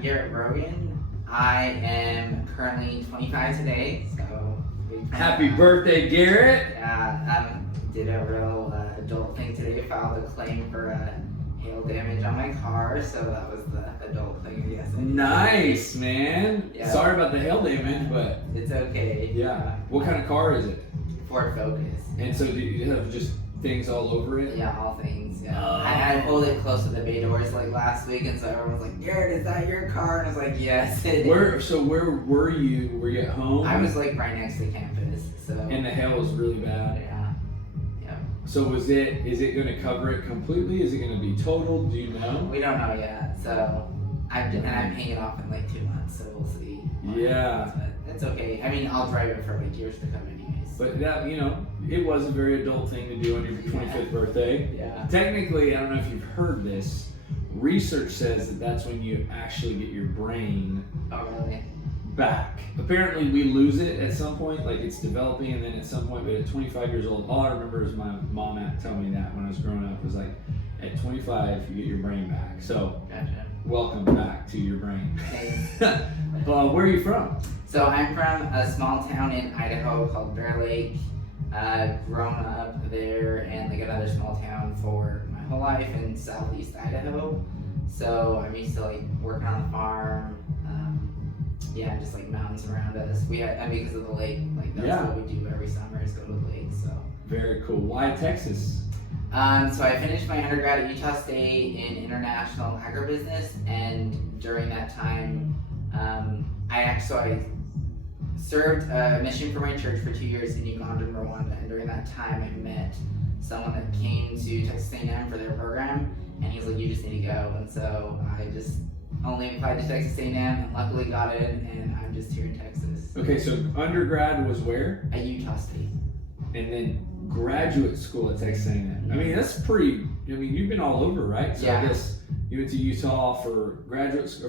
I'm Garrett Rogan. I am currently 25 today, so Happy birthday, Garrett! Did a real adult thing today. Filed a claim for hail damage on my car, so that was the adult thing. Yes. Nice, man. Yeah. Sorry about the hail damage, but It's okay. yeah. What kind of car is it? Ford Focus. And so do you have just things all over it? Yeah, all things. Yeah. Oh. I pulled it close to the bay doors like last week, and so everyone was like, "Garrett, is that your car?" And I was like, "Yes, it is." Where were you? Were you at home? I was like right next to campus, so. And the hail was really bad. Yeah. Yeah. So is it going to cover it completely? Is it going to be totaled? Do you know? We don't know yet, so I'm paying it off in like 2 months, so we'll see. Yeah. But it's okay. I mean, I'll drive it for like years to come anyways. But that, it was a very adult thing to do on your 25th birthday. Yeah. Technically, I don't know if you've heard this, research says that that's when you actually get your brain Oh really? back. Apparently we lose it at some point, like it's developing, and then at some point, but at 25 years old, all I remember is my mom telling me that when I was growing up, was like, at 25, you get your brain back. So, Gotcha. welcome back to your brain. Thanks. Where are you from? So I'm from a small town in Idaho called Bear Lake. Grown up there and like another small town for my whole life in southeast Idaho. So I'm used to like working on the farm. Yeah, just like mountains around us. Because of the lake, like that's what we do every summer is go to the lake. So Very cool. Why Texas? so I finished my undergrad at Utah State in international agribusiness, and during that time, I served a mission for my church for 2 years in Uganda and Rwanda, and during that time I met someone that came to Texas A&M for their program, and he was like, "You just need to go," and so I just only applied to Texas A&M and luckily got in, and I'm just here in Texas. Okay, so undergrad was where? At Utah State. And then graduate school at Texas A&M. I mean, that's pretty. I mean, you've been all over, right? So Yeah. I guess you went to Utah for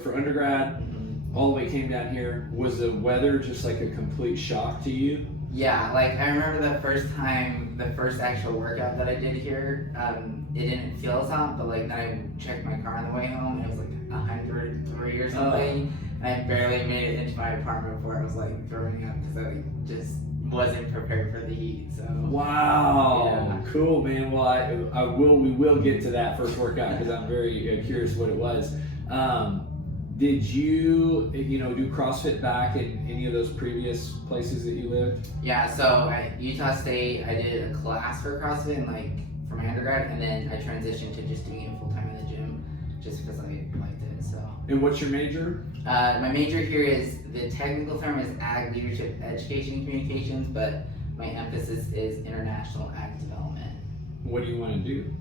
for undergrad. All the way came down here. Was the weather just like a complete shock to you? Yeah, like I remember the first actual workout that I did here, it didn't feel as hot, but like then I checked my car on the way home and it was like 103 or something. And I barely made it into my apartment before I was like throwing up because I like, just wasn't prepared for the heat. So Wow, Yeah. cool, man. Well, we will get to that first workout because I'm very curious what it was. Did you do CrossFit back in any of those previous places that you lived? yeah, so at Utah State I did a class for CrossFit and like for my undergrad, and then I transitioned to just doing it full time in the gym just because I liked it. So And what's your major? my major here is, the technical term is Ag Leadership Education and Communications, but my emphasis is International Ag Development. What do you want to do?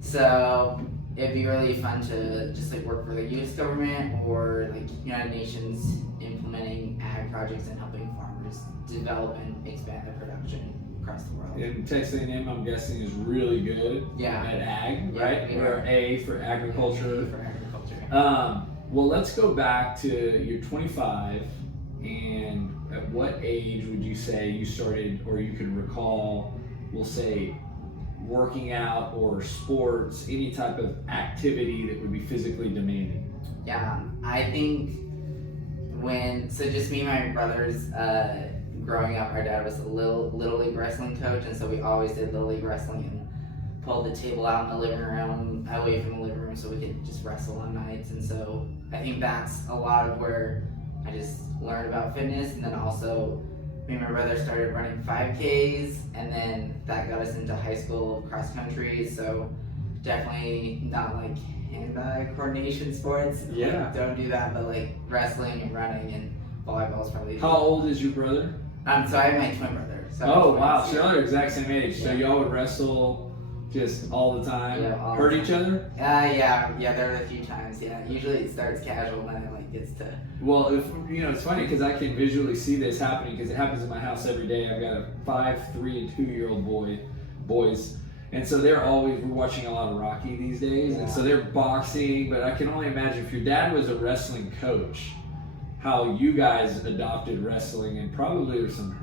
So it'd be really fun to just like work for the U.S. government or like United Nations implementing ag projects and helping farmers develop and expand their production across the world. And Texas A&M, I'm guessing, is really good Yeah. at ag, Yeah, right? we Or are. A for agriculture. For agriculture. Well, let's go back to you're 25, and at what age would you say you started, or you can recall, we'll say, working out or sports, any type of activity that would be physically demanding? Yeah, I think just me and my brothers, growing up, our dad was a little league wrestling coach, and so we always did little league wrestling and pulled the table out in the living room, away from the living room, so we could just wrestle on nights. And so I think that's a lot of where I just learned about fitness, and then also me and my brother started running 5Ks, and then that got us into high school cross country. So definitely not like hand-eye coordination sports. Yeah. Don't do that, but like wrestling and running and volleyball is probably. How old is your brother? So I have my twin brother. So Oh, twins, wow. So yeah. y'all are exact same age. So Yeah. y'all would wrestle just all the time? Yeah, all Hurt the each time. other? Yeah, there are a few times. Yeah, usually it starts casual and then it like gets to. Well, it's funny because I can visually see this happening because it happens in my house every day. I've got a 5, 3, and 2-year-old boys, and so we're watching a lot of Rocky these days, and so they're boxing. But I can only imagine if your dad was a wrestling coach, how you guys adopted wrestling, and probably there's some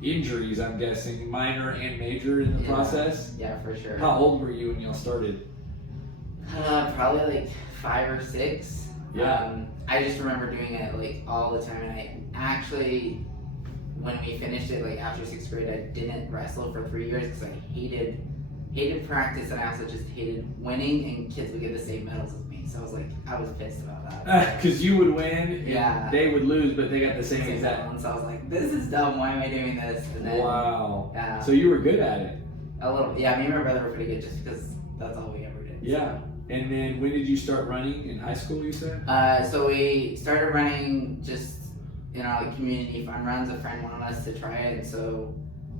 injuries, I'm guessing, minor and major in the process. Yeah, for sure. How old were you when y'all started? Probably like 5 or 6. Yeah. I just remember doing it like all the time, and I actually, when we finished it, like after 6th grade, I didn't wrestle for 3 years because I hated practice, and I also just hated winning, and kids would get the same medals as me. So I was pissed about that. Because you would win, and Yeah. they would lose, but they got the same Same exact. medal, and so I was like, this is dumb. Why am I doing this? And then, Wow. Yeah. So you were good at it. A little, yeah. Me and my brother were pretty good, just because that's all we ever did. Yeah. And then when did you start running in high school? You said. So we started running just like community fun runs. A friend wanted us to try it, and so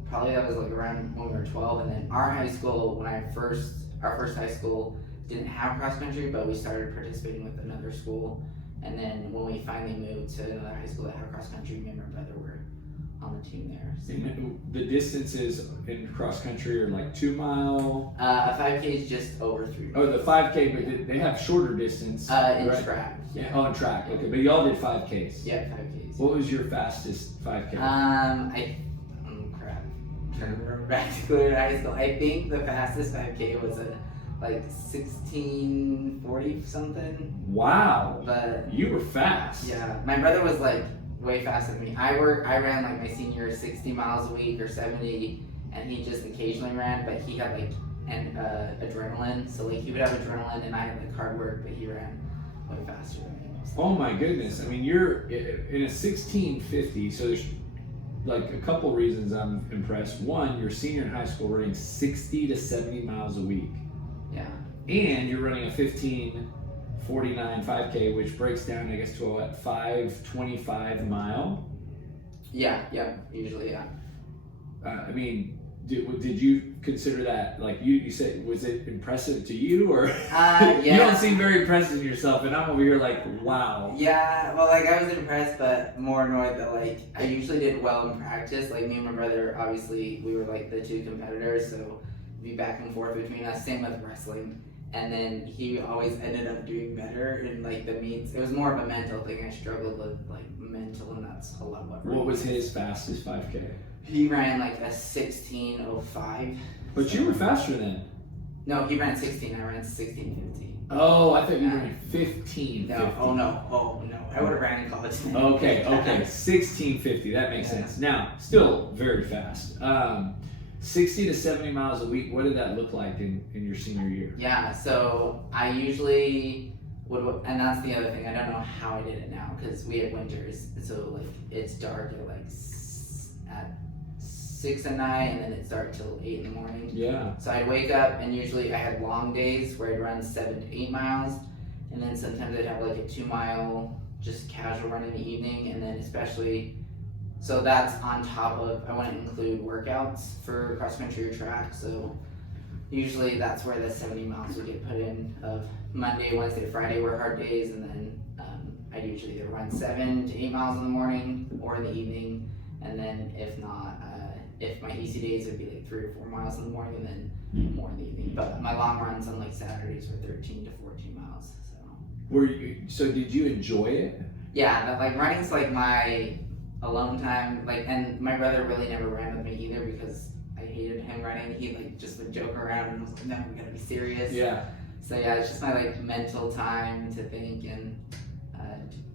probably that was like around when we were 12. And then our high school, our first high school didn't have cross country, but we started participating with another school. And then when we finally moved to another high school that had cross country, me and my brother were on the team there. So. And the distances in cross country are like 2 mile. 5K is just over 3 Oh, miles. the 5K, but they have shorter distance. In right? track. Yeah. Oh, in track. Okay, but y'all did 5Ks. Yeah, 5Ks. What was your fastest 5K? Crap. I'm trying to remember back to clear high school. I think the fastest 5K was like 16:40 something. Wow. But You were fast. yeah, my brother was like way faster than me. I ran like my senior year 60 miles a week or 70, and he just occasionally ran, but he had like adrenaline. So like he would have adrenaline, and I had like hard work, but he ran way faster than me. Oh my goodness. I mean, you're in a 1650, so there's like a couple reasons I'm impressed. One, you're a senior in high school running 60 to 70 miles a week. Yeah. And you're running a 15:49 5K, which breaks down, I guess, to a 5:25 mile. Yeah. Usually, yeah. I mean, did you consider that, like you said, was it impressive to you, or Yeah. you don't seem very impressed in yourself, and I'm over here like, wow. Yeah, well, like I was impressed, but more annoyed that like I usually did well in practice. Like me and my brother, obviously, we were like the two competitors, so it'd be back and forth between us. Same with wrestling, and then he always ended up doing better in like the meets. It was more of a mental thing. I struggled with like mental, and that's a lot of What was his fastest 5K? He ran like a 16:05. But you were faster then. No, he ran 16. I ran 16:15. Oh, I thought you ran 15. No, oh no, I would have ran in college. Okay, 1650. That makes Yeah. sense. Now, still very fast. 60 to 70 miles a week. What did that look like in your senior year? Yeah, so I usually would, and that's the other thing. I don't know how I did it now because we had winters, so like it's dark at at 6 at night, and then it's dark till 8 in the morning. Yeah. So I'd wake up, and usually I had long days where I'd run 7 to 8 miles, and then sometimes I'd have like a 2 mile just casual run in the evening, and then especially. So that's on top of, I want to include workouts for cross country or track. So usually that's where the 70 miles would get put in of Monday, Wednesday, Friday were hard days. And then I'd usually either run 7 to 8 miles in the morning or in the evening. And then if not, if my easy days would be like 3 or 4 miles in the morning and then more in the evening. But my long runs on like Saturdays were 13 to 14 miles. So did you enjoy it? Yeah, but like running's like my alone time, like, and my brother really never ran with me either because I hated him running. He like just would joke around and was like, no, we gotta be serious. Yeah. So yeah, it's just my like mental time to think and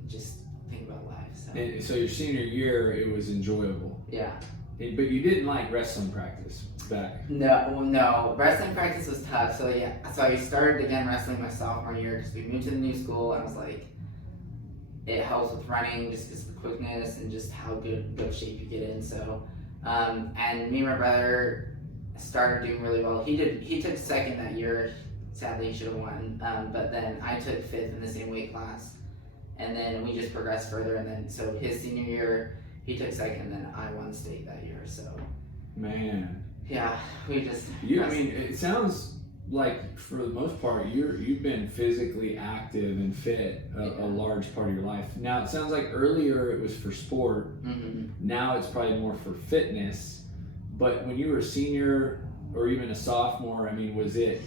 just think about life. So And so your senior year, it was enjoyable. yeah. But you didn't like wrestling practice back. No, wrestling practice was tough. So yeah, so I started again wrestling my sophomore year because we moved to the new school, and I was like, it helps with running just because of the quickness and just how good shape you get in. So, and me and my brother started doing really well. He took second that year. Sadly, he should have won. But then I took fifth in the same weight class, and then we just progressed further. And then so his senior year, he took second, and then I won state that year. So, Man. yeah, we just. I mean, it sounds like for the most part, you've been physically active and fit a large part of your life. Now it sounds like earlier it was for sport. Mm-hmm. Now it's probably more for fitness. But when you were a senior or even a sophomore, I mean, was it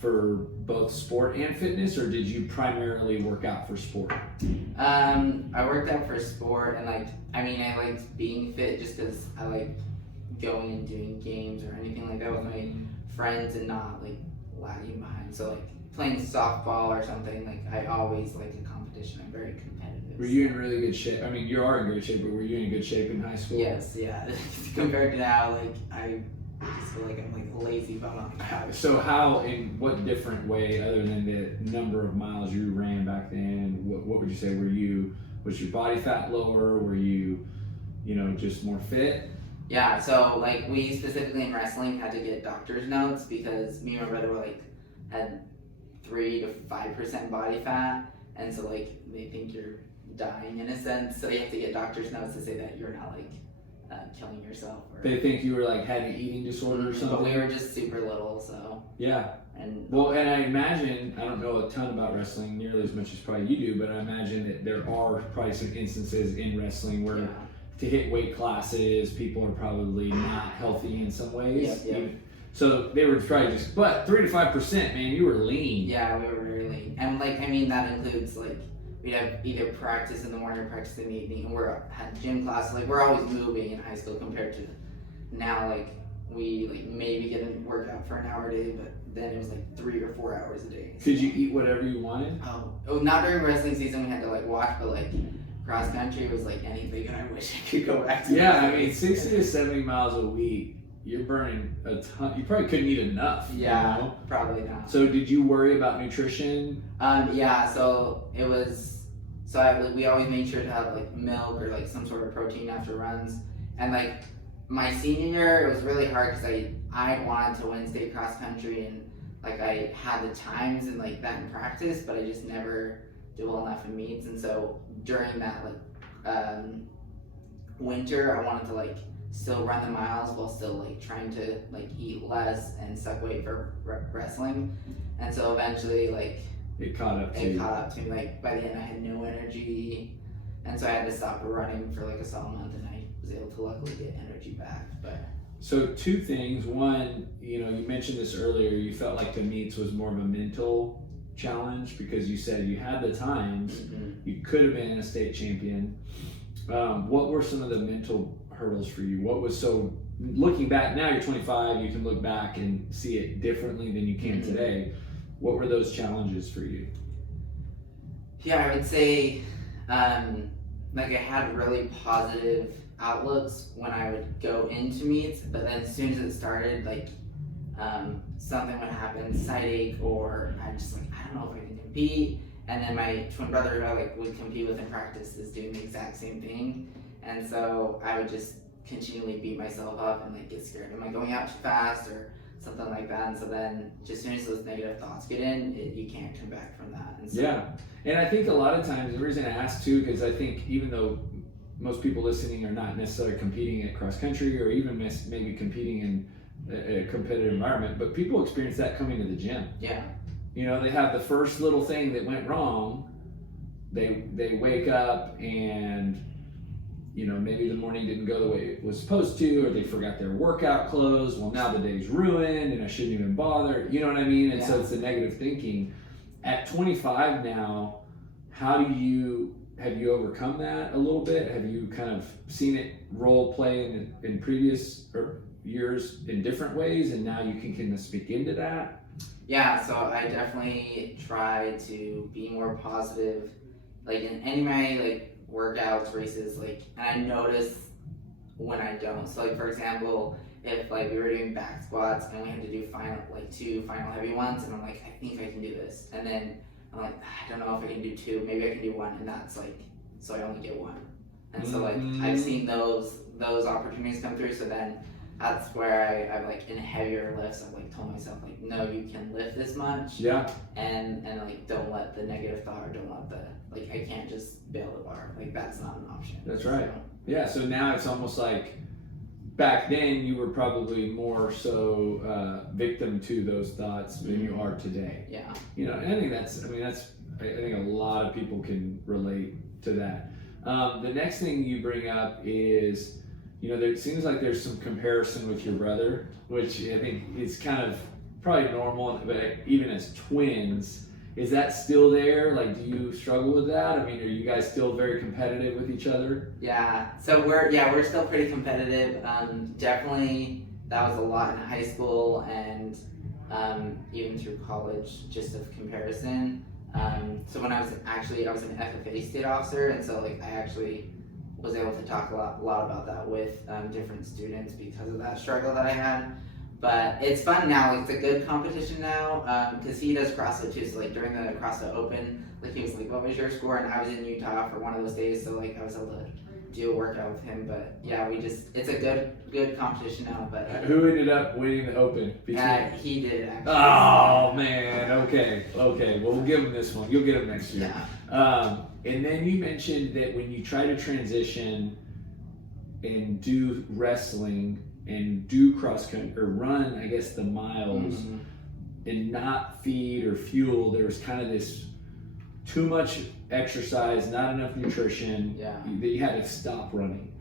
for both sport and fitness, or did you primarily work out for sport? I worked out for sport, and I liked being fit just because I like going and doing games or anything like that with my friends and not like lagging behind. So like playing softball or something, like I always liked a competition. competition. I'm very competitive. Were you in really good shape? I mean, you are in good shape, but were you in good shape in high school? Yes, yeah. Compared to now, like I just feel like I'm like a lazy bum on the couch. So how, in what different way, other than the number of miles you ran back then, what would you say? Was your body fat lower? Were you, just more fit? Yeah, so like we specifically in wrestling had to get doctor's notes because me and my brother were like had 3 to 5% body fat, and so like they think you're dying in a sense, so you have to get doctor's notes to say that you're not like killing yourself. Or, They think you were like had an eating disorder or something. but we were just super little, so Yeah. and Well, and I imagine, I don't know a ton about wrestling nearly as much as probably you do, but I imagine that there are probably some instances in wrestling where yeah. to hit weight classes, people are probably not healthy in some ways. Yep. So they were probably but 3 to 5%, man, you were lean. Yeah, we were very lean, and like I mean that includes like we'd have either practice in the morning or practice in the evening, and had gym classes. Like we're always moving in high school compared to now. Like we like maybe get a workout for an hour a day, but then it was like 3 or 4 hours a day. Could you eat whatever you wanted? Oh, not during wrestling season. We had to like watch, but like cross country was like anything, and I wish I could go back to. Yeah, I mean 60 to 70 miles a week. You're burning a ton. You probably couldn't eat enough. Yeah, probably not. So did you worry about nutrition? Yeah. So it was. So we always made sure to have like milk or like some sort of protein after runs, and like my senior year it was really hard because I wanted to win state cross country and like I had the times and like that in practice, but I just never did well enough in meets, and so during that like winter I wanted to like still run the miles while still like trying to like eat less and suck weight for wrestling, and so eventually like It caught up to you. it caught up to me. Like by the end I had no energy, and so I had to stop running for like a solid month, and I was able to luckily get energy back. But So 2 things. One, you mentioned this earlier, you felt like the meets was more of a mental challenge because you said you had the times, you could have been a state champion. What were some of the mental hurdles for you? What was looking back, now you're 25, you can look back and see it differently than you can today. What were those challenges for you? yeah, I would say like I had really positive outlooks when I would go into meets, but then as soon as it started, like something would happen, side ache, or I'm just like, I don't know if I can compete. And then my twin brother who I like would compete with in practice is doing the exact same thing, and so I would just continually beat myself up and like get scared. Am I going out too fast or something like that? And so then just as soon as those negative thoughts get in, you can't come back from that. And so, Yeah, and I think a lot of times the reason I ask too, because I think even though most people listening are not necessarily competing at cross country or even maybe competing in a competitive environment, but people experience that coming to the gym. Yeah. They have the first little thing that went wrong. They wake up and maybe the morning didn't go the way it was supposed to, or they forgot their workout clothes. Well, now the day's ruined and I shouldn't even bother. You know what I mean? And so it's the negative thinking. At 25 now, have you overcome that a little bit? Have you kind of seen it role play in previous years in different ways, and now you can kind of speak into that? Yeah, so I definitely try to be more positive, like in any of my like workouts, races, like, and I notice when I don't. So like for example, if like we were doing back squats and we had to do 2 final heavy ones, and I'm like, I think I can do this, and then I'm like, I don't know if I can do 2, maybe I can do 1, and that's like, so I only get 1, and so like I've seen those opportunities come through. So then that's where I've like in heavier lifts, I've like told myself like, no, you can lift this much. Yeah. And like don't let the negative thought, or don't let the like I can't just bail the bar. Like that's not an option. That's right. Yeah. So now it's almost like back then you were probably more so victim to those thoughts than you are today. Yeah. And I think I think a lot of people can relate to that. The next thing you bring up is, there seems like there's some comparison with your brother, which I think is kind of probably normal, but even as twins, is that still there? Like, do you struggle with that? I mean, are you guys still very competitive with each other? Yeah. So we're still pretty competitive. Definitely that was a lot in high school and even through college, just of comparison. So when I was an FFA state officer, and so like I actually was able to talk a lot about that with different students because of that struggle that I had. But it's fun now. Like, it's a good competition now because he does CrossFit too. So like during the CrossFit Open, like he was like, "What was your score?" And I was in Utah for one of those days, so like I was able to do a workout with him. But yeah, it's a good competition now. But who ended up winning the Open? He did actually. Oh man, okay. Well, we'll give him this one. You'll get him next year. Yeah. And then you mentioned that when you try to transition and do wrestling and do cross country or run, I guess the miles, and not feed or fuel, there was kind of this too much exercise, not enough nutrition, that you had to stop running.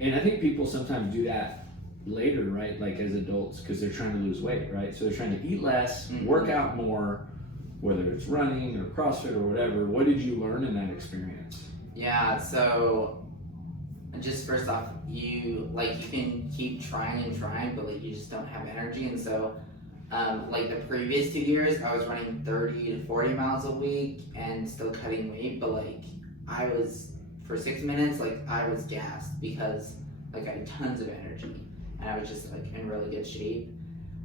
And I think people sometimes do that later, right? Like as adults, because they're trying to lose weight, right? So they're trying to eat less, work out more, whether it's running or CrossFit or whatever. What did you learn in that experience? Yeah, so just first off, you can keep trying, but like you just don't have energy. And so like the previous 2 years, I was running 30 to 40 miles a week and still cutting weight, but like I was, for 6 minutes, like I was gassed because like I had tons of energy and I was just like in really good shape.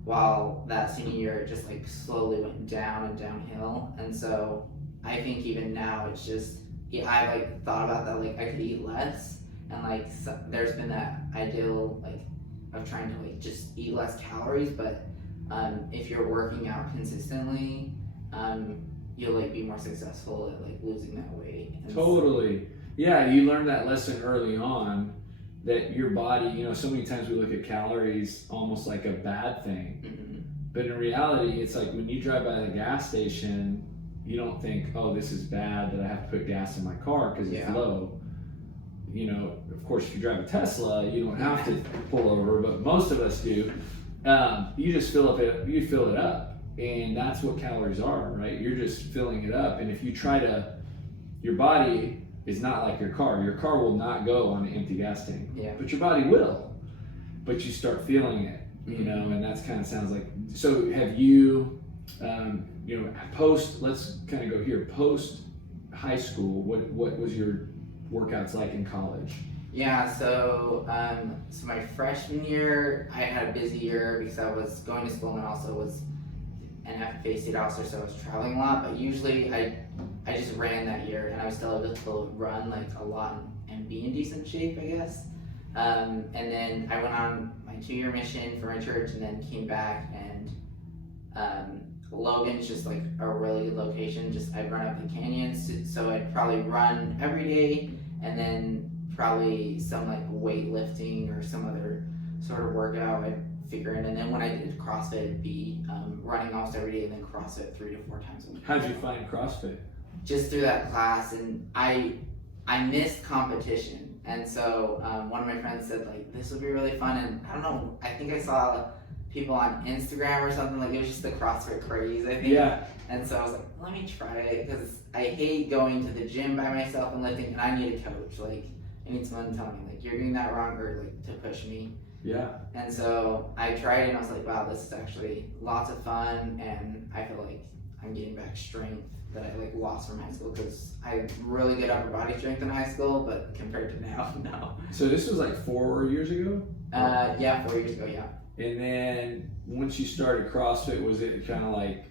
While that senior year, it just like slowly went down and downhill. And so I think even now it's just, I like thought about that, like I could eat less, and like there's been that ideal like of trying to like just eat less calories, but if you're working out consistently, you'll like be more successful at like losing that weight. And totally. Yeah, you learned that lesson early on, that your body, so many times we look at calories almost like a bad thing. But in reality, it's like when you drive by the gas station, you don't think, oh, this is bad that I have to put gas in my car because it's low. Of course, if you drive a Tesla, you don't have to pull over, but most of us do. You just fill it up. And that's what calories are, right? You're just filling it up. And if you your body is not like your car. Your car will not go on an empty gas tank. Yeah. But your body will. But you start feeling it, and that's kind of sounds like. So have you, let's kind of go here, post high school, what was your workouts like in college? Yeah, so my freshman year, I had a busy year because I was going to school and also was an FFA state officer, so I was traveling a lot. But usually I just ran that year, and I was still able to run like a lot and be in decent shape, I guess. And then I went on my 2-year mission for my church, and then came back, and Logan's just like a really good location. Just I'd run up the canyons, so I'd probably run every day, and then probably some like weightlifting or some other sort of workout I'd figure in. And then when I did CrossFit, it'd be running almost every day, and then CrossFit 3 to 4 times a week. How'd you find CrossFit? Just through that class, and I missed competition, and so one of my friends said like this would be really fun, and I don't know, I think I saw people on Instagram or something, like it was just the CrossFit craze, I think. Yeah. And so I was like, let me try it, because I hate going to the gym by myself and lifting, and I need a coach. Like I need someone to tell me like you're doing that wrong, or like to push me. Yeah. And so I tried it, and I was like, wow, this is actually lots of fun, and I feel like I'm getting back strength that I like lost from high school, because I had really good upper body strength in high school, but compared to now, no. So this was like 4 years ago? Yeah, 4 years ago, yeah. And then once you started CrossFit, was it kind of like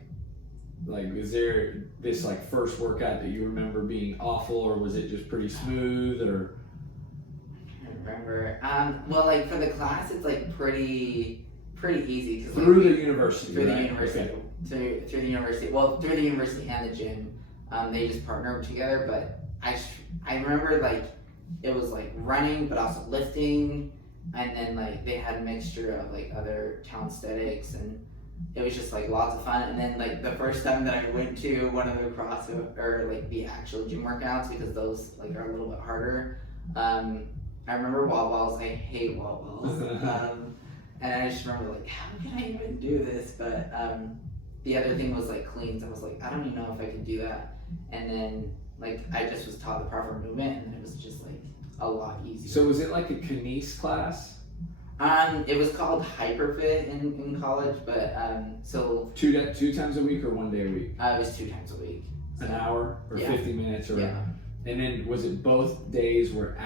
was there this like first workout that you remember being awful, or was it just pretty smooth, or? I don't remember. Well, like for the class, it's like pretty easy. Cause, through like, the university, through right? the university, okay. through the university. Well, through the university and the gym, they just partnered together. But I remember like it was like running, but also lifting, and then like they had a mixture of like other calisthenics, and it was just like lots of fun. And then like the first time that I went to one of the CrossFit or like the actual gym workouts, because those like are a little bit harder. I remember wall balls. I hate wall balls. And I just remember like, how can I even do this? But the other thing was like cleans. I was like, I don't even know if I could do that. And then like I just was taught the proper movement, and it was just like a lot easier. So was it like a kines class? It was called Hyperfit in college, but so Two times a week or 1 day a week? it was 2 times a week. An hour or Yeah. 50 minutes or Yeah. And then was it both days were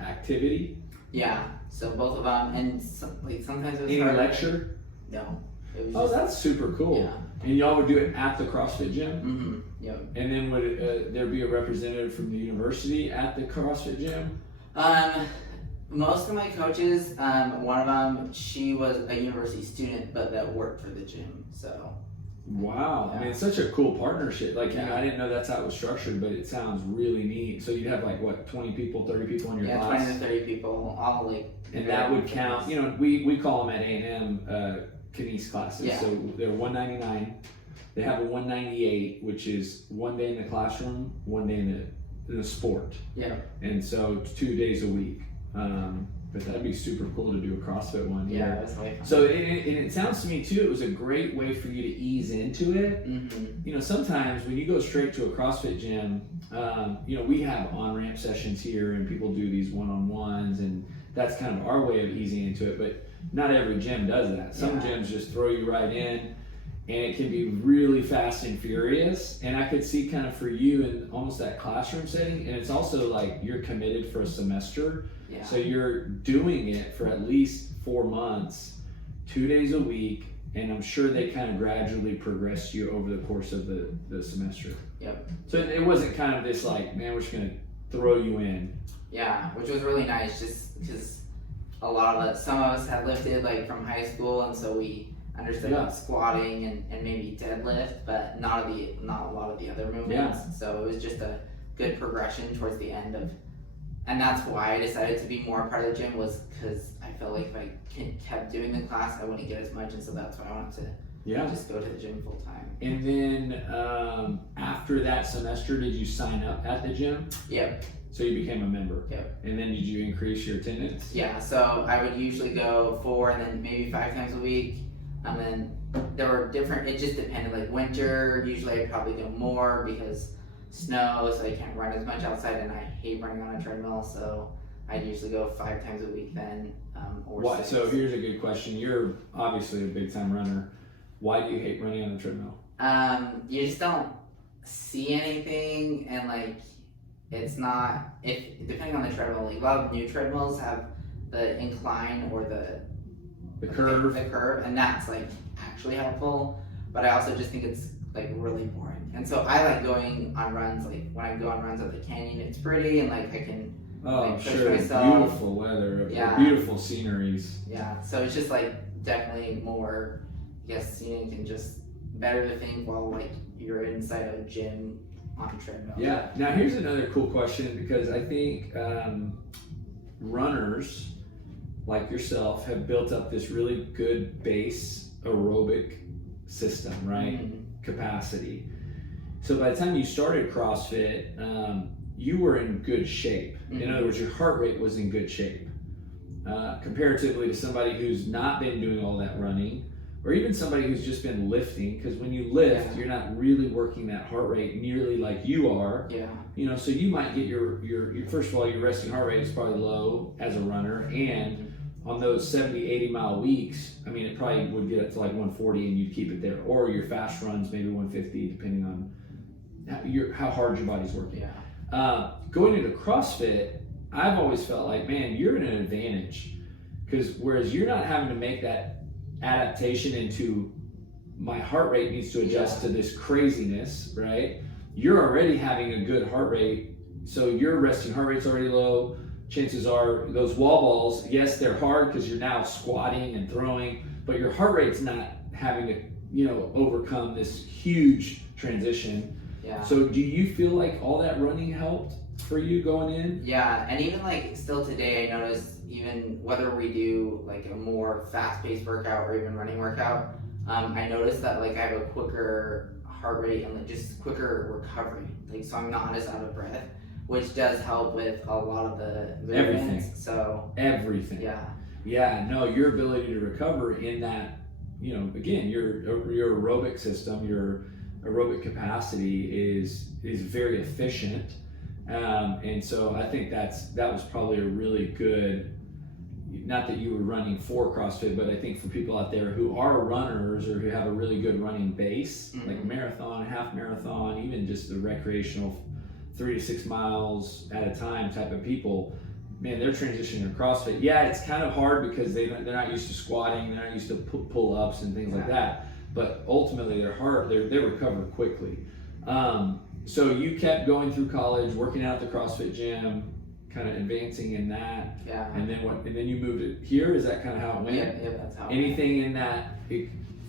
activity? Yeah. So both of them, and sometimes it was Any hard. lecture? No. It was Oh, just, that's super cool. Yeah. And y'all would do it at the CrossFit gym? Mm-hmm. Yep. And then would there be a representative from the university at the CrossFit gym? Most of my coaches, one of them, she was a university student, but that worked for the gym. So. Wow. Yeah. I mean, it's such a cool partnership. Like, you know, Yeah. I didn't know that's how it was structured, but it sounds really neat. So you'd have like, what, 20 people, 30 people in your Yeah, class? 20 to 30 people, all like. And that would count, you know, we call them at A&M Kines classes. Yeah. So they're 199. They have a 198, which is 1 day in the classroom, 1 day in the sport. Yeah. And so it's 2 days a week. But that'd be super cool to do a CrossFit one. Yeah, here. it was like. So it sounds to me too, it was a great way for you to ease into it. Mm-hmm. You know, sometimes when you go straight to a CrossFit gym, you know, we have on-ramp sessions here and people do these one-on-ones, and that's kind of our way of easing into it, but not every gym does that. Some Yeah. gyms just throw you right in, and it can be really fast and furious. And I could see kind of for you in almost that classroom setting, and it's also like you're committed for a semester. Yeah. So you're doing it for at least 4 months, 2 days a week, and I'm sure they kind of gradually progress you over the course of the semester. Yep. So it wasn't kind of this like, man, we're just gonna throw you in. Yeah, which was really nice, just because some of us had lifted like from high school, and so we understood Yeah. squatting and maybe deadlift, but not a lot of the other movements. So it was just a good progression towards the end of. And that's why I decided to be more a part of the gym, was because I felt like if I kept doing the class, I wouldn't get as much, and so that's why I wanted to Yeah. just go to the gym full time. And then after that semester, did you sign up at the gym? Yep. So you became a member. Yep. And then did you increase your attendance? Yeah, so I would usually go 4 and then maybe 5 times a week, and then there were different. It just depended. Like winter, usually I'd probably go more because snow, so I can't run as much outside, and I hate running on a treadmill, so I'd usually go 5 times a week then, or Why? 6. So here's a good question. You're obviously a big time runner. Why do you hate running on the treadmill? You just don't see anything, and like it's not, if depending on the treadmill, like a lot of new treadmills have the incline or The curve. the curve, and that's like actually helpful, but I also just think it's like really boring. And so I like going on runs, like when I go on runs at the canyon, it's pretty, and like I can, Oh, like, push sure. myself. Beautiful weather. Yeah. Beautiful sceneries. yeah, so it's just like definitely more, I guess, scenic and just better to think while like you're inside a gym on a treadmill. Yeah. Now here's another cool question, because I think runners like yourself have built up this really good base aerobic system, right? Mhm. Capacity. So by the time you started CrossFit, you were in good shape. In Mhm. other words, your heart rate was in good shape. Comparatively to somebody who's not been doing all that running, or even somebody who's just been lifting, because when you lift, Yeah. you're not really working that heart rate nearly like you are. Yeah. You know, so you might get your first of all, your resting heart rate is probably low as a runner, and on those 70, 80 mile weeks, I mean, it probably would get up to like 140 and you'd keep it there. Or your fast runs, maybe 150, depending on how hard your body's working. Yeah. Going into CrossFit, I've always felt like, man, you're in an advantage. Because whereas you're not having to make that adaptation into my heart rate needs to adjust to this craziness, right? You're already having a good heart rate, so your resting heart rate's already low. Chances are those wall balls, yes, they're hard because you're now squatting and throwing, but your heart rate's not having to, you know, overcome this huge transition. Yeah. So do you feel like all that running helped for you going in? Yeah, and even like still today, I noticed even whether we do like a more fast-paced workout or even running workout, I noticed that like I have a quicker heart rate and like just quicker recovery. Like so I'm not as out of breath, which does help with a lot of the movements. Everything. So Everything. yeah, Yeah, no, your ability to recover in that, you know, again, your aerobic system, your aerobic capacity is very efficient, and so I think that was probably a really good, not that you were running for CrossFit, but I think for people out there who are runners or who have a really good running base, Mhm. like marathon, half marathon, even just the recreational 3 to 6 miles at a time type of people, man, they're transitioning to CrossFit. Yeah, it's kind of hard because they're not used to squatting, they're not used to pull-ups and things like that. But ultimately, they recover quickly. So you kept going through college, working out at the CrossFit gym, kind of advancing in that. Yeah. And then what? And then you moved it here. Is that kind of how it went? Yeah, that's how. Anything in that?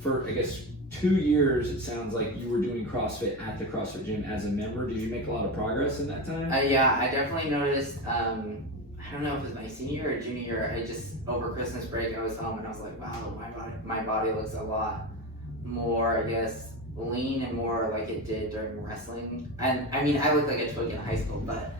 For I guess 2 years, it sounds like you were doing CrossFit at the CrossFit gym as a member. Did you make a lot of progress in that time? Yeah, I definitely noticed. I don't know if it was my senior or junior year. I just over Christmas break, I was home and I was like, wow, my body looks a lot more, I guess, lean and more like it did during wrestling. And I mean, I looked like a twig in high school, but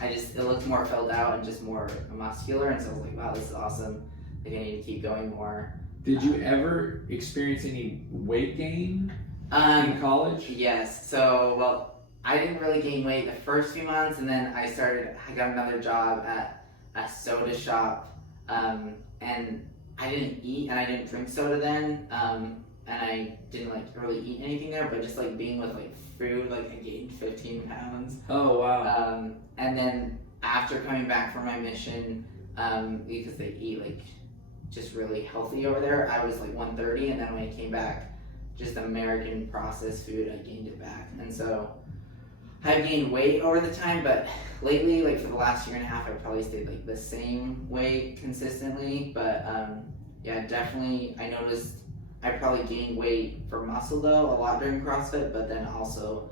it looked more filled out and just more muscular. And so I was like, wow, this is awesome. Like I need to keep going more. Did you ever experience any weight gain in college? Yes. So, well, I didn't really gain weight the first few months, and then I got another job at a soda shop, and I didn't eat and I didn't drink soda then, and I didn't like really eat anything there, but just like being with like food, like I gained 15 pounds. Oh wow. And then after coming back from my mission, because they eat like just really healthy over there, I was like 130, and then when I came back, just American processed food, I gained it back. And so I've gained weight over the time, but lately, like for the last year and a half, I've probably stayed like the same weight consistently. But yeah, definitely, I noticed I probably gained weight for muscle though a lot during CrossFit, but then also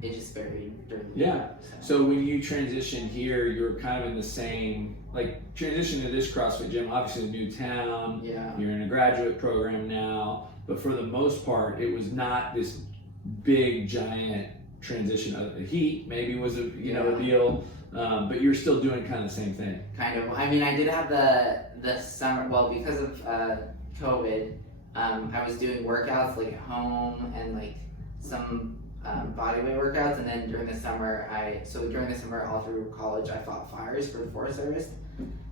it just varied during the year. So when you transitioned here, you were kind of in the same, like transition to this CrossFit gym, obviously a new town. Yeah. You're in a graduate program now, but for the most part, it was not this big giant transition. The heat maybe was a deal, but you're still doing kind of the same thing. Kind of. I mean, I did have the summer. Well, because of COVID, I was doing workouts like at home and like some bodyweight workouts, and then during the summer, all through college, I fought fires for the Forest Service,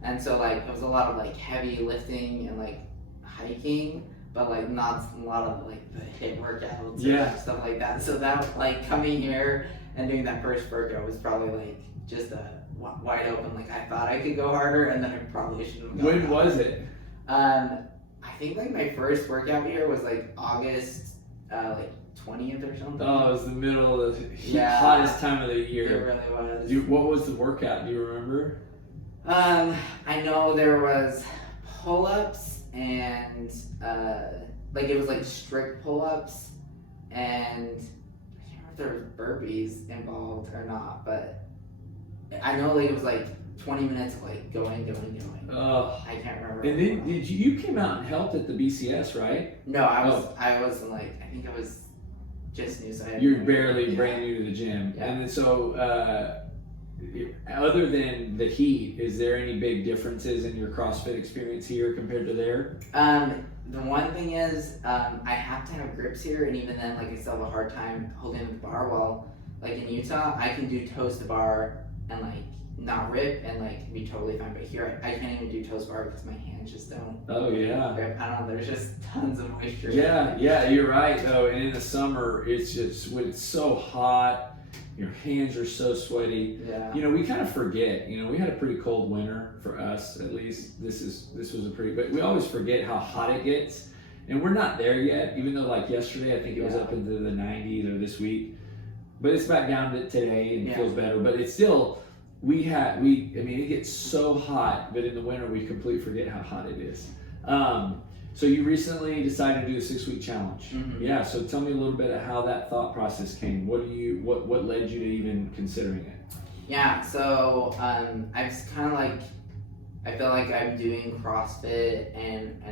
and so like it was a lot of like heavy lifting and like hiking, but like not a lot of like the HIIT workouts or stuff like that. So that like coming here and doing that first workout was probably like just a wide open. Like I thought I could go harder, and then I probably shouldn't have. When was it? I think like my first workout here was like August, like 20th or something. Oh, it was the middle of the hottest time of the year. It really was. What was the workout? Do you remember? I know there was pull-ups and like it was like strict pull-ups, and I can't remember if there was burpees involved or not, but I know like it was like 20 minutes of like going. Oh. I can't remember. And then you came out and helped at the BCS, right? No, I wasn't like, I think I was just new. So You're barely brand new to the gym. Yeah. And then so other than the heat, is there any big differences in your CrossFit experience here compared to there? The one thing is, I have to have grips here, and even then, like I still have a hard time holding the bar. While, like in Utah, I can do toes to bar and like not rip and like be totally fine. But here, I can't even do toes to bar because my hands just don't. Oh yeah. Grip. I don't know. There's just tons of moisture. Yeah, you're right though. And in the summer, it's just when it's so hot. Your hands are so sweaty. Yeah. You know, we kind of forget. You know, we had a pretty cold winter for us, at least. This was a pretty. But we always forget how hot it gets, and we're not there yet. Even though, like yesterday, I think it was up into the 90s, or this week, but it's back down to today and feels better. But it's still, I mean, it gets so hot, but in the winter we completely forget how hot it is. So you recently decided to do a 6-week challenge. Mm-hmm. Yeah. So tell me a little bit of how that thought process came. What led you to even considering it? Yeah. So I was kind of like, I feel like I'm doing CrossFit and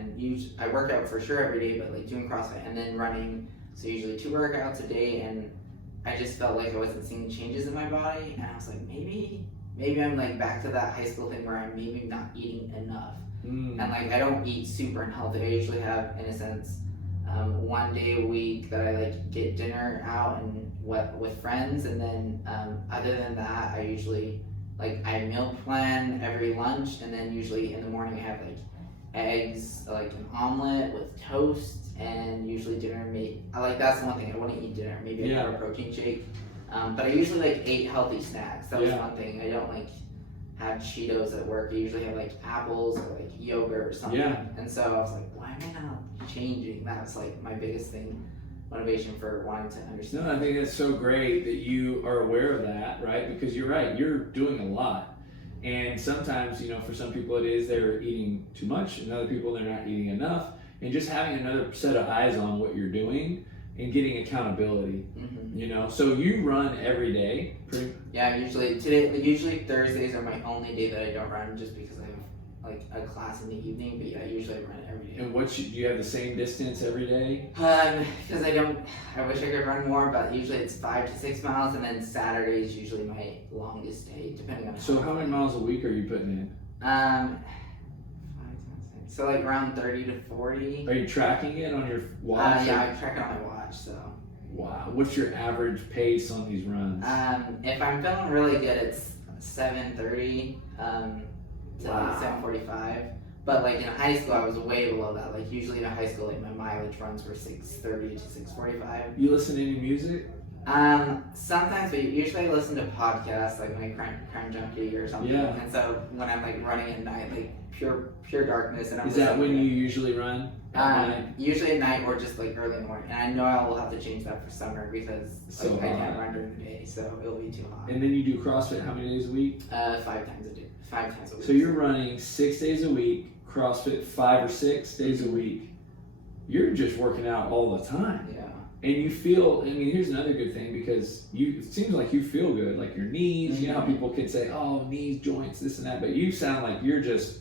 I work out for sure every day, but like doing CrossFit and then running. So usually 2 workouts a day, and I just felt like I wasn't seeing changes in my body, and I was like, maybe I'm like back to that high school thing where I'm maybe not eating enough. And like I don't eat super unhealthy. I usually have, in a sense, 1 day a week that I like get dinner out and with friends, and then other than that, I usually like I meal plan every lunch, and then usually in the morning I have like eggs, like an omelet with toast, and usually dinner that's the one thing I wouldn't eat dinner. Maybe I have a protein shake. But I usually like ate healthy snacks. That was one thing. I don't like have Cheetos at work. I usually have like apples or like yogurt or something. Yeah. And so I was like, why am I not changing? That's like my biggest thing, motivation for wanting to understand. No, I think that's so great that you are aware of that, right? Because you're right, you're doing a lot. And sometimes, for some people it is they're eating too much, and other people they're not eating enough. And just having another set of eyes on what you're doing and getting accountability, So you run every day? Yeah, usually Thursdays are my only day that I don't run just because I have like a class in the evening, but yeah, usually I run it every day. And do you have the same distance every day? Because I wish I could run more, but usually it's 5 to 6 miles, and then Saturday is usually my longest day, depending on. So how many miles a week are you putting in? So like around 30 to 40. Are you tracking it on your watch? Yeah, I track it on my watch, so. Wow, what's your average pace on these runs? If I'm feeling really good, it's 7:30 to 7:45. But like in high school, I was way below that. Like usually in high school, like my mileage runs were 6:30 to 6:45. You listen to any music? Sometimes, but usually I listen to podcasts like my Crime Junkie or something. Yeah. And so when I'm like running at night, like pure darkness, and I'm. Is that when you usually run? Usually at night or just like early in the morning. And I know I will have to change that for summer because I can't run during the day, so it'll be too hot. And then you do CrossFit how many days a week? 5 times a day. 5 times a week. So you're running 6 days a week, CrossFit 5 or 6 days a week. You're just working out all the time. Yeah. And you feel, here's another good thing because it seems like you feel good, like your knees, you know how people can say, oh, knees, joints, this and that, but you sound like you're just,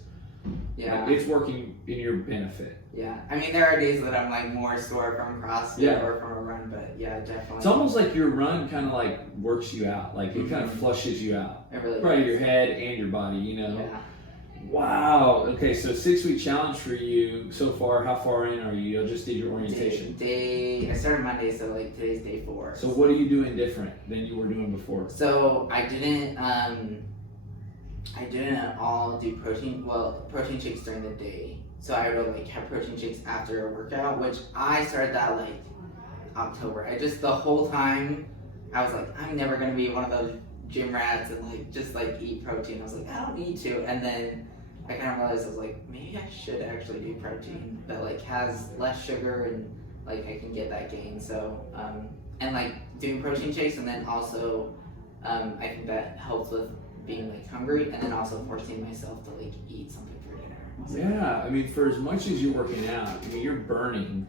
it's working in your benefit. Yeah, there are days that I'm like more sore from CrossFit or from a run, but yeah, definitely. It's almost like your run kind of like works you out, like it kind of flushes you out. It really Probably does. your head and your body, Yeah. Wow. Okay, so 6-week challenge for you so far. How far in are you? You just did your orientation. I started Monday, so like today's day 4. So what are you doing different than you were doing before? So I didn't at all do protein shakes during the day. So I would like have protein shakes after a workout, which I started that like October. The whole time I was like, I'm never gonna be one of those gym rats and like just like eat protein. I was like, I don't need to. And then I kind of realized I was like, maybe I should actually do protein that like has less sugar and like I can get that gain. So and like doing protein shakes, and then also I think that helps with being like hungry, and then also forcing myself to like eat something for dinner. Yeah, for as much as you're working out, you're burning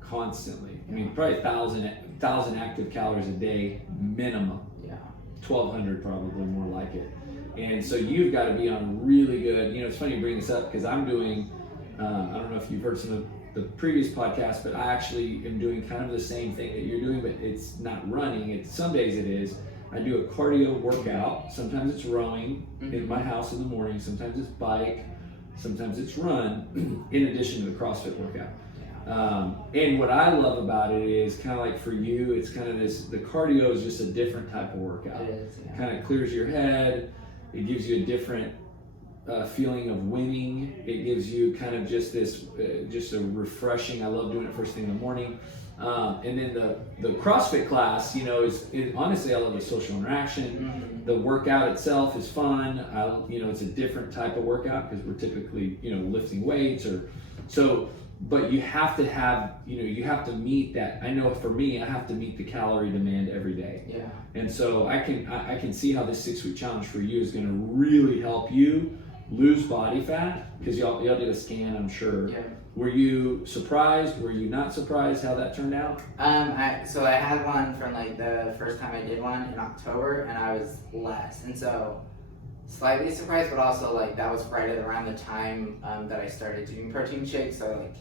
constantly. Probably 1,000 active calories a day minimum. Yeah. 1,200 probably, more like it. And so you've got to be on really good. It's funny you bring this up because I'm doing. I don't know if you've heard some of the previous podcasts, but I actually am doing kind of the same thing that you're doing, but it's not running. Some days it is. I do a cardio workout. Sometimes it's rowing in my house in the morning. Sometimes it's bike. Sometimes it's run, in addition to the CrossFit workout. And what I love about it is kind of like for you, it's kind of the cardio is just a different type of workout. It is, yeah. Kind of clears your head. It gives you a different feeling of winning. It gives you kind of just this, just a refreshing. I love doing it first thing in the morning. And then the CrossFit class, honestly, I love the social interaction. The workout itself is fun. It's a different type of workout because we're typically, lifting weights but you have to have, you have to meet that. I know for me, I have to meet the calorie demand every day. Yeah. And so I can see how this 6-week challenge for you is going to really help you lose body fat because y'all did a scan, I'm sure. Yeah. Were you surprised? Were you not surprised how that turned out? So I had one from like the first time I did one in October, and I was less, and so slightly surprised, but also like that was right around the time that I started doing protein shakes. So like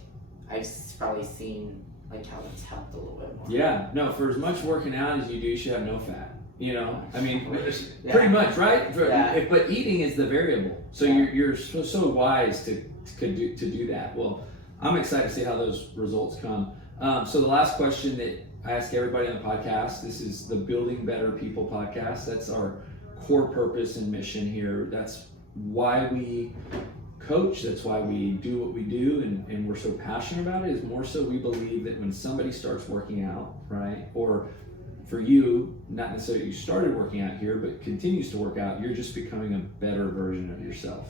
I've probably seen like how it's helped a little bit more. Yeah, no, for as much working out as you do, you should have no fat. Yeah. Pretty much, right? Yeah. But eating is the variable. So you're so wise to do that. Well, I'm excited to see how those results come. So the last question that I ask everybody on the podcast, this is the Building Better People podcast. That's our core purpose and mission here. That's why we coach, that's why we do what we do, and we're so passionate about it. Is more so we believe that when somebody starts working out, right, or for you, not necessarily you started working out here, but continues to work out, you're just becoming a better version of yourself.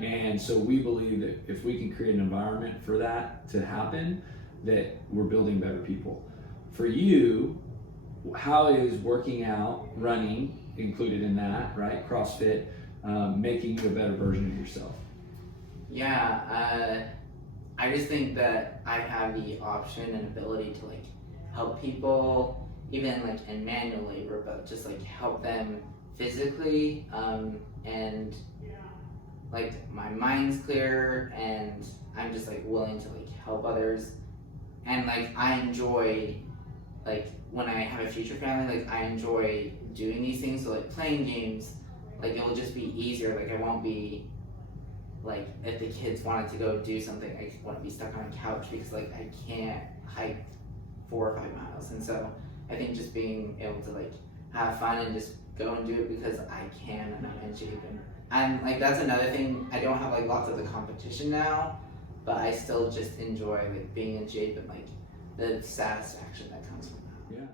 And so we believe that if we can create an environment for that to happen, that we're building better people. For you, how is working out, running included in that, right, CrossFit, making you a better version of yourself? Yeah, I just think that I have the option and ability to like help people, even like in manual labor, but just like help them physically, and like my mind's clear, and I'm just like willing to like help others, and like I enjoy, like when I have a future family, like I enjoy doing these things. So like playing games, like it will just be easier. Like I won't be like, if the kids wanted to go do something, I wouldn't be stuck on a couch because like I can't hike 4 or 5 miles. And so I think just being able to like have fun and just go and do it because I can and I'm in shape, and I'm like, that's another thing. I don't have like lots of the competition now, but I still just enjoy like being in shape and like the satisfaction that comes from that. Yeah.